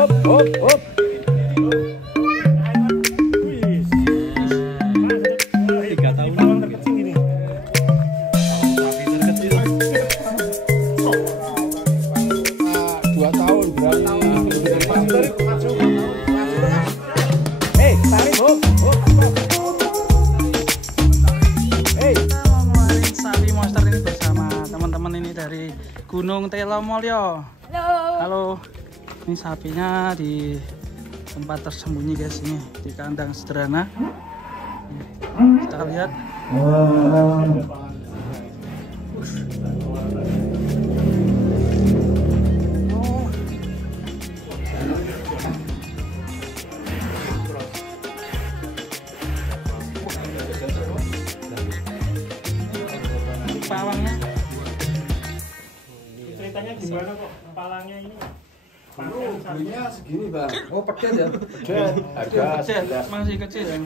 hop hop hop. Wih. 3 tahun terkecil ini. Sapi terkecil. 2 tahun berarti. Hei, tarik hop hop. Hei. Sapi monster ini bersama teman-teman ini dari Gunung Telomulyo. Halo. Ini sapinya di tempat tersembunyi guys, ini di kandang sederhana. Kita lihat. Pawangnya. Ceritanya gimana kok palangnya ini? Belinya segini bang. Oh pedet ya? Pedet. Kecil, masih kecil ya.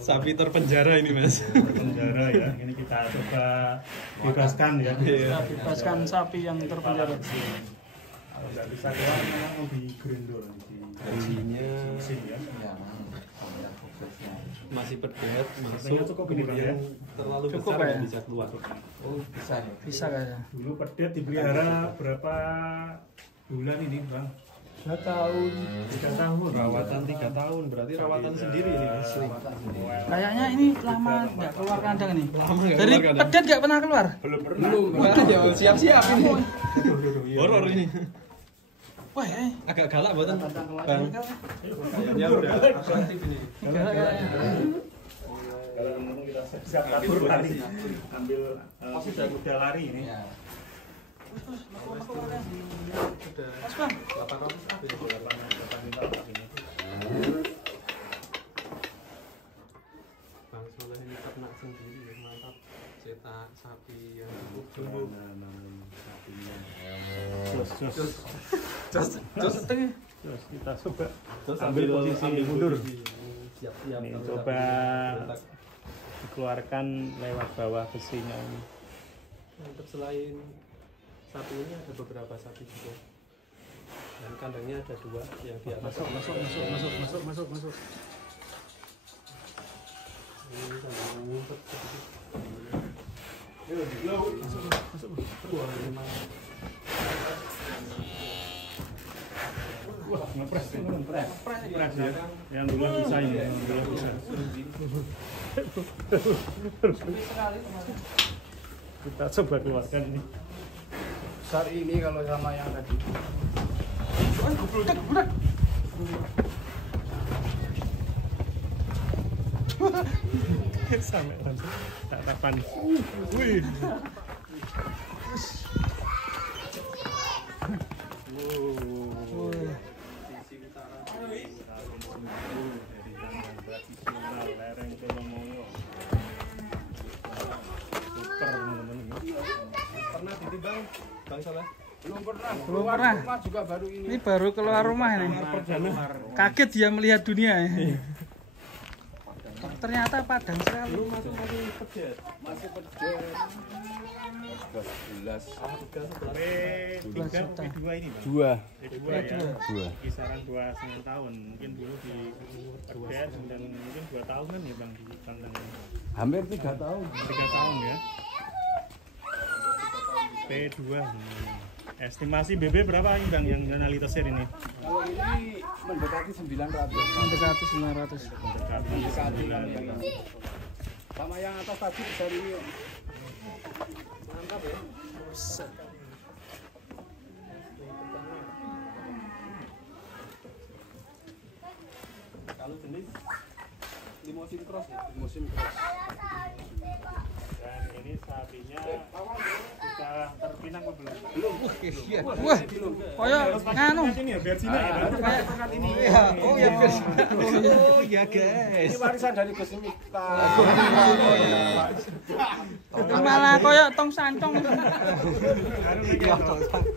Sapi terpenjara ini mas. Penjara ya. Ini kita coba bebaskan ya. Kita bebaskan sapi yang terpenjara. Kalau nggak bisa keluar, memang mau digerendol di mesin ya. Masih pedet, Sepertinya masuk cukup ini bang ya. terlalu Cukup, besar ya? nggak bisa keluar. Oh bisa ya? Bisa kayaknya. Dulu pedet dipelihara berapa bulan ini bang? 2 tahun. 3 tahun. Rawatan 3 tahun, berarti rawatan sendiri ini mas. Kayaknya ini lama nggak keluar kandang nih. Lama nggak Dari keluar kandang. pedet nggak pernah keluar. Belum. Ya siap-siap ini. Horor ini. Wah, Agak galak buatan bang. Kayaknya udah aktif ini. Kalau ngomong kita siap kabur lari, ambil udah lari ini. Mas Bang. 800 apa ya? 8 ini. Bang Soleh ini ternak sendiri ya, mantap. Cetak sapi yang cukup jumbo. Jos setengah. Terus kita coba Terus ambil posisi mundur. Siap-siap. Nih, coba dikeluarkan lewat bawah besinya ini. Untuk selain sapi ini ada beberapa sapi juga. Dan kandangnya ada 2 yang di atas. Masuk. Ini sambil ngumpet sedikit. Wah, memang. Wah, ngepres ya. Yang dulu bisa ini, yang dulu bisa. Kita coba keluarkan ini. Besar ini kalau sama yang tadi. Gebludak. Sampai langsung tatapan. Wih. Lereng Telomulyo. Super teman-teman. Pernah ditimbang Bang Soleh? Belum pernah. Belum pernah. Rumah juga baru ini. Ini baru keluar rumah ini. Kaget dia melihat dunia ya. Ternyata padang sekali. Masih pedet. Masih pedet. 11. P3 P2 ini bang? 2. P2 ya? Kisaran 2,5 tahun. Mungkin dulu di pedet dan mungkin 2 tahunan ya bang di kandang ini. Hampir 3 tahun. 3 tahun ya. P2. Estimasi BB berapa ini bang yang analitasnya ini? Kalau ini mendekati 900. Mendekati 900. Mendekati 900. Sama yang atas tadi besar ini. Mantap ya. Kalau jenis limosin cross ya? Musim keras. Dan ini sapinya sudah terpinang apa belum? Wah, koyo nganu. Sini ya biar sini ya. Kayak ini. Oh ya guys. Oh ya guys. Ini warisan dari Gus Miftah. Malah koyo tong sancong.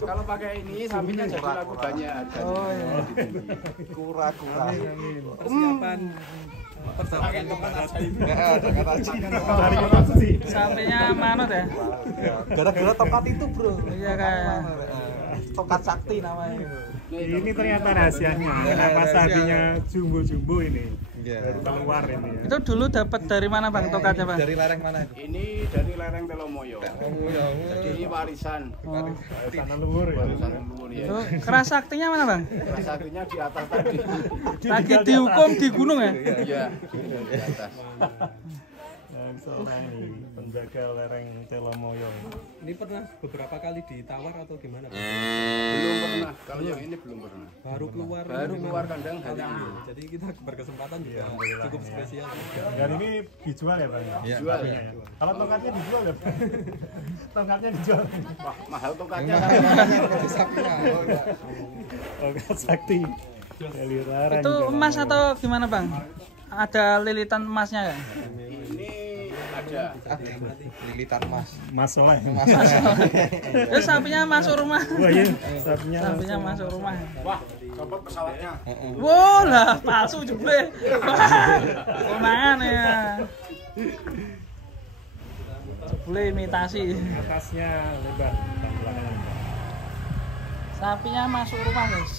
Kalau pakai ini sapinya jadi laku banyak. Oh iya. Kura-kura. Persiapan Pakai tempat aja itu. Dari kota suci. Sampainya manut ya. gara-gara tokat itu bro. Iya kayak tokat sakti namanya. Ini ternyata rahasianya. Kenapa sapinya jumbo-jumbo ini? Baru keluar ini ya. Itu dulu dapat dari mana Bang tokatnya Bang? Dari lereng mana itu? Ini dari lereng Telomoyo. Jadi ini warisan. Oh. Sana luhur ya. Warisan leluhur ya. Itu keras saktinya mana Bang? Satunya di atas tadi. Lagi dihukum di gunung ya? Iya, di atas. Yang seorang ini penjaga lereng Telomoyo. Ini pernah beberapa kali ditawar atau gimana? Pak? Belum pernah. Kalau yang ini belum pernah. Baru keluar Kandang hari ini. jadi kita berkesempatan juga cukup spesial. Dan ini dijual ya Bang? Iya. Jual. Ya. Kalau tongkatnya dijual ya Bang? Tongkatnya dijual. Wah, mahal tongkatnya. Tongkat sakti. Dari lereng. Itu emas atau gimana Bang? Ada lilitan emasnya ya? Ini ada. Lilitan mas. Mas Soleh. Terus sapinya masuk rumah. Wah iya, sapinya. Sapinya masuk rumah. Wah, dapat pesawatnya. Wow lah, palsu jebule. Konangan ya. Jebule imitasi. Atasnya lebar, dan belakangnya lebar. Sapinya masuk rumah guys.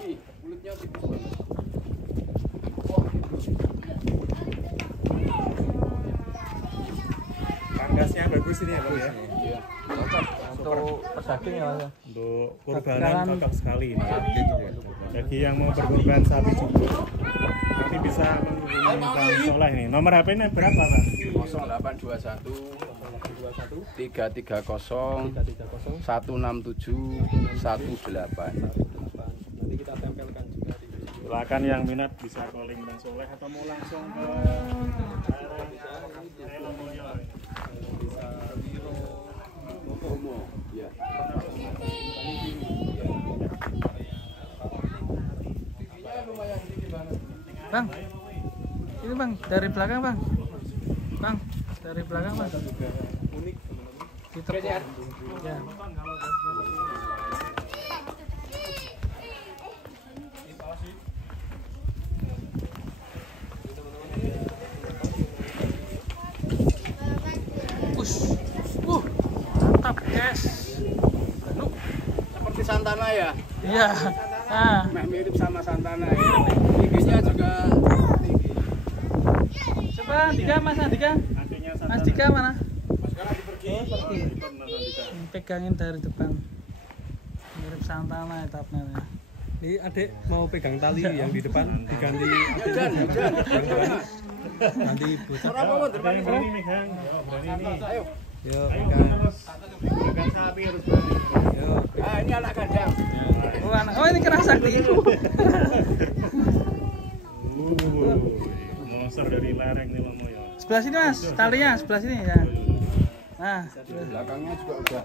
Ih, kulitnya tipis banget. Pangkasnya bagus ini ya Bang ya. Iya. Untuk pedaging ya Mas. Untuk kurbanan Kurban. cocok sekali ini. Bagi yang mau berkorban sapi jumbo, nanti bisa menghubungi Bang Soleh ini. Nomor HP-nya berapa Bang? 0821 330 167 18. Nanti kita tempelkan juga di Silakan yang minat bisa calling Bang Soleh atau mau langsung ke Telomoyo. Homo. Iya. Bang. Ini Bang dari belakang Bang. Bang, dari belakang Bang. Ditepuk. Ya. Mantap guys. Aduh. Seperti Santana ya. Iya. Nah, Mirip sama Santana ya. Giginya juga tinggi. coba Andika Mas Andika. Artinya Mas Dika mana? Sekarang pergi. Pegangin dari depan. Mirip Santana etapnya. Ini adik mau pegang tali yang di depan diganti Hujan. nanti bocah. Orang mau Berani berani megang. Berani ini. Ayo. Yo, Ayo pegang. terus. Pegang sapi harus berani. Yo, Ah, ini anak kandang. Oh ini keras sakti. Monster dari lereng Telomoyo. Sebelah sini Mas, talinya sebelah sini ya. Nah, Belakangnya juga udah.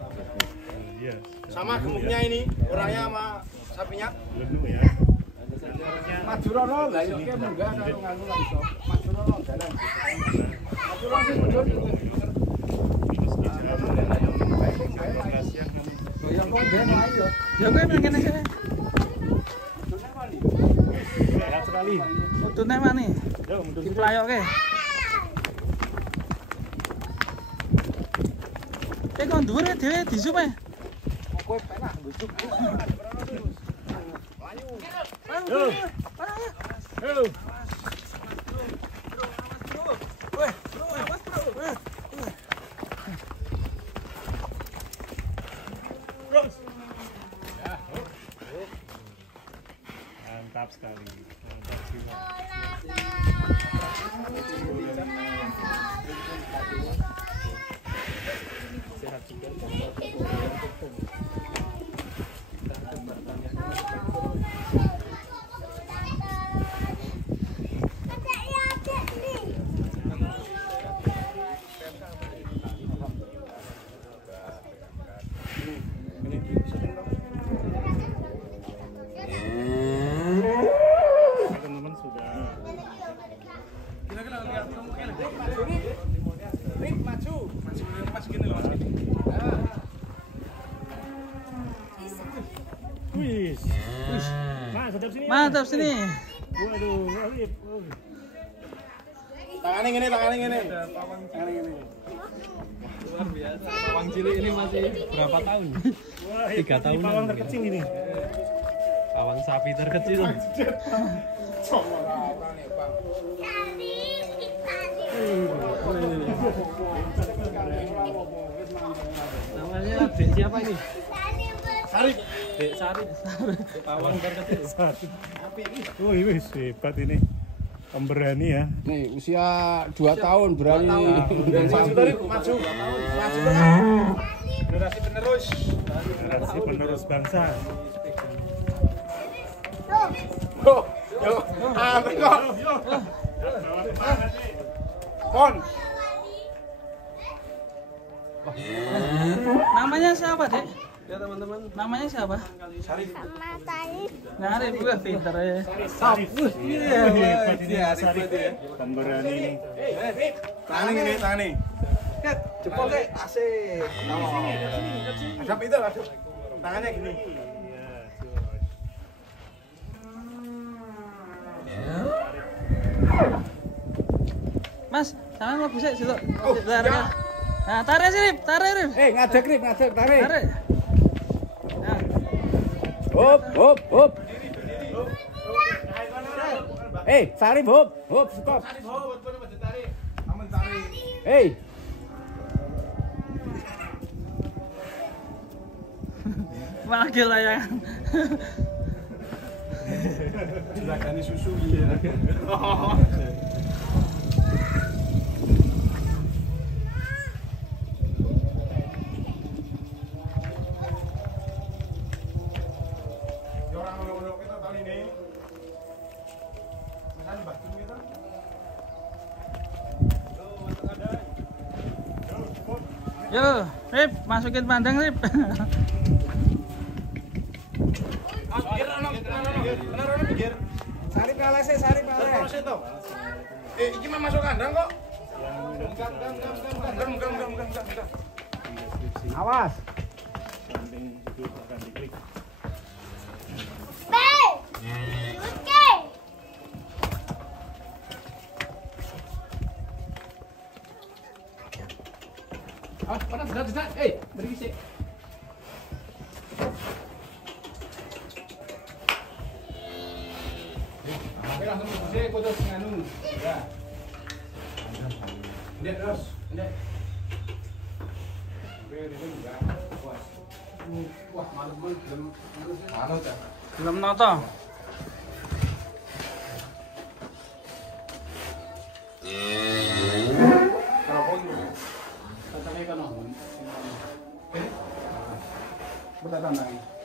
Iya. Sama gemuknya ini, orangnya sama sapinya. Lenu ya. Majurono lah yo ki munggah karo nganu lah iso. Majurono dalan. Majurono sing mundur. Ya kok ben ayo. ya gue pengen aja. Sehat sekali. Mudune mana? Yo, mundur. Diplayokke. Kon dhuwur dhewe disup ae. Kowe penak bujuk. Yo. Yo. Terus. Mantap sekali. Mantap jiwa. Teman-teman sudah Rik maju. wis. Mas, hadap sini. Mantap sini. Waduh, Alif. Tangane ngene. Tangane ngene. Luar biasa. Pawang cilik ini masih berapa tahun? Wah, 3 tahun. pawang terkecil ini. Pawang sapi terkecil. Namanya Dek siapa ini? Sarip. Dek Sari. Pawang terkecil. Oh, ini hebat ini. Pemberani ya. Nih usia 2 tahun berani. Maju. Generasi penerus. Generasi penerus bangsa. Yo, ambil kok. Kon. Namanya siapa, Dek? Ya teman-teman. Namanya siapa? Sarip. Narip gue pinter ya. Sarip. Iya, Hebat ini Mas Sarip. Pemberani ini. Tangan ini, tangan ini. Jempol deh, asik. Hadap itu, hadap. Tangannya gini. Mas, sama mau busuk situ. Nah, tarik sih, Rip. Tarik, Rip. Ngadek, Rip, ngadek, tarik. Tarik. Nah, Hop. Sarip, hop, stop. lagi layangan. Dilagani susu iya. Yo, Rip, masukin pandang, Rip. Sarip kalese, sarip kalese. Iki mah masuk kandang kok. Enggak. Awas. Samping itu akan diklik. Panas, sudah. Beri sih. Oke, langsung bersih, putus nganu. Ya. Ndek terus, ndek. Oke, ini juga. Wah, malam-malam belum manut ya. Belum noto. Kenapa itu? Katanya kan. Berapa tantangan?